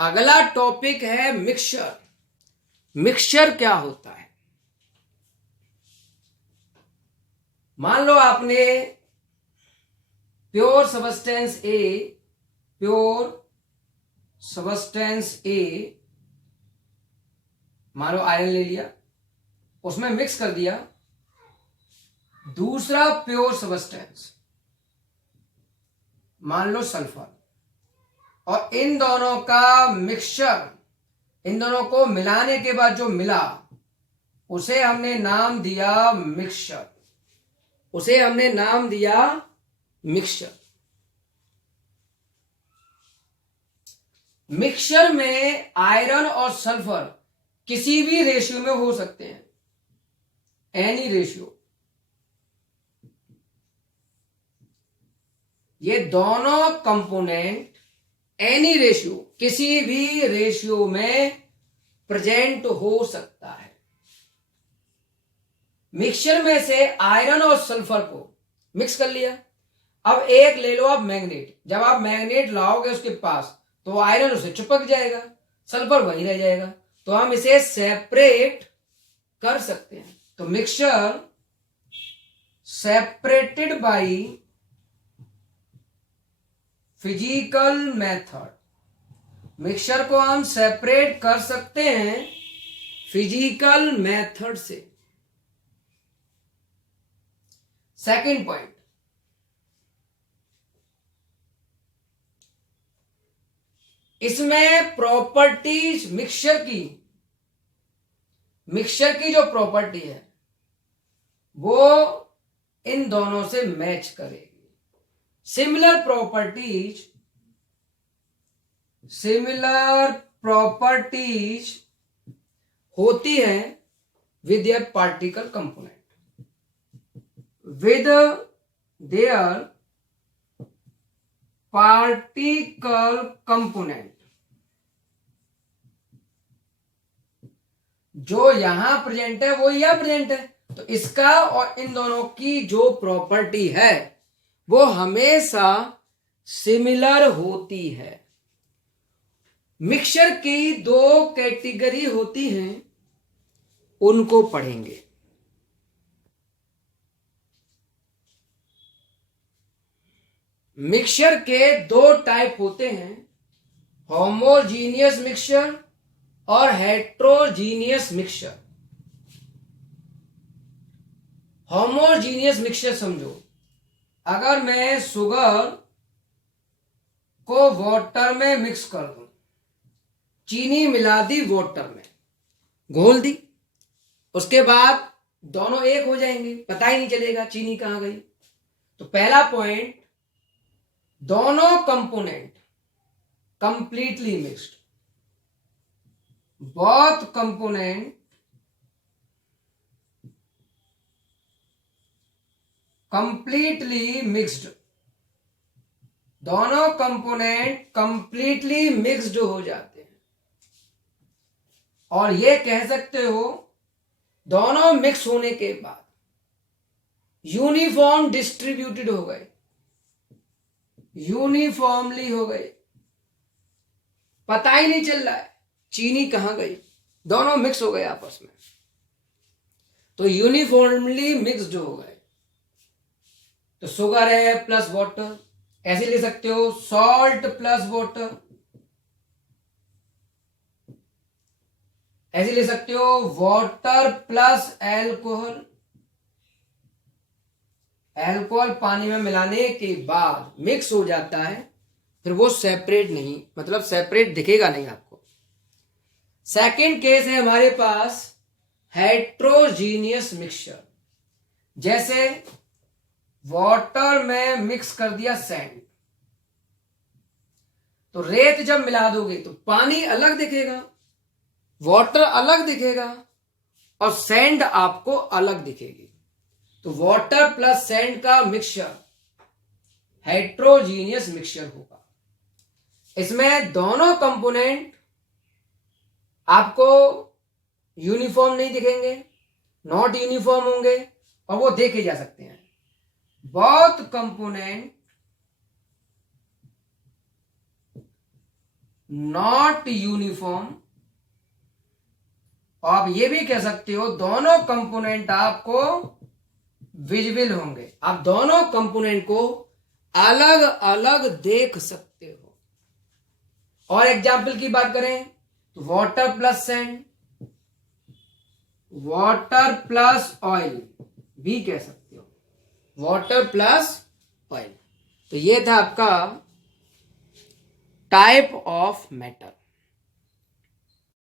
अगला टॉपिक है mixture. Mixture क्या होता है? मान लो आपने प्योर सबस्टेंस ए मान लो आयरन ले लिया, उसमें मिक्स कर दिया दूसरा प्योर सबस्टेंस मान लो सल्फर, और इन दोनों का मिक्सचर, इन दोनों को मिलाने के बाद जो मिला उसे हमने नाम दिया मिक्सचर। उसे हमने नाम दिया मिक्सचर। मिक्सचर में आयरन और सल्फर किसी भी रेशियो में हो सकते हैं, एनी रेशियो। ये दोनों कंपोनेंट एनी रेशियो, किसी भी रेशियो में प्रेजेंट हो सकता है। मिक्सचर में से आयरन और सल्फर को मिक्स कर लिया। अब एक ले लो आप मैग्नेट। जब आप मैग्नेट लाओगे उसके पास तो आयरन उसे चिपक जाएगा, सल्फर वहीं रह जाएगा, तो हम इसे सेपरेट कर सकते हैं। तो mixture separated by physical method. Mixture को हम सेपरेट कर सकते हैं फिजिकल मेथड से। सेकंड पॉइंट, इसमें प्रॉपर्टीज मिक्सचर की जो प्रॉपर्टी है वो इन दोनों से मैच करेगी। सिमिलर प्रॉपर्टीज होती हैं with their particle component, with their particle component। जो यहां प्रेजेंट है वो यहां प्रेजेंट है, तो इसका और इन दोनों की जो प्रॉपर्टी है वो हमेशा सिमिलर होती है। मिक्सचर की दो कैटेगरी होती हैं, उनको पढ़ेंगे। मिक्सचर के दो टाइप होते हैं, होमोजीनियस मिक्सचर और हेट्रोजीनियस मिक्सचर। होमोजीनियस मिक्सचर समझो, अगर मैं शुगर को वाटर में मिक्स कर दूं, चीनी मिला दी वाटर में, घोल दी, उसके बाद दोनों एक हो जाएंगे, पता ही नहीं चलेगा चीनी कहां गई। तो पहला पॉइंट, दोनों component completely mixed, both component completely mixed, दोनों कंपोनेंट कंप्लीटली मिक्स्ड हो जाते हैं। और ये कह सकते हो दोनों मिक्स होने के बाद यूनिफॉर्म डिस्ट्रीब्यूटेड हो गए, यूनिफॉर्मली हो गए, पता ही नहीं चल रहा है चीनी कहां गई, दोनों मिक्स हो गए आपस में, तो यूनिफॉर्मली मिक्स्ड हो गए। तो शुगर है प्लस वाटर, ऐसे ले सकते हो सॉल्ट प्लस वाटर, ऐसे ले सकते हो वाटर प्लस एल्कोहल। एल्कोहल पानी में मिलाने के बाद मिक्स हो जाता है, फिर वो सेपरेट नहीं, मतलब सेपरेट दिखेगा नहीं आपको। सेकंड केस है हमारे पास हेट्रोजीनियस मिक्सचर। जैसे वाटर में मिक्स कर दिया सैंड, तो रेत जब मिला दोगे तो पानी अलग दिखेगा, वाटर अलग दिखेगा और सैंड आपको अलग दिखेगी। तो वाटर प्लस सैंड का मिक्सचर हेट्रोजीनियस मिक्सचर होगा। इसमें दोनों कंपोनेंट आपको यूनिफॉर्म नहीं दिखेंगे, नॉट यूनिफॉर्म होंगे, और वो देखे जा सकते हैं। Both component not uniform. आप ये भी कह सकते हो दोनों कंपोनेंट आपको विजिबल होंगे, आप दोनों कंपोनेंट को अलग अलग देख सकते हो। और एग्जाम्पल की बात करें तो water plus sand, water plus oil भी कह सकते हो, वाटर प्लस ऑयल। तो ये था आपका टाइप ऑफ मैटर।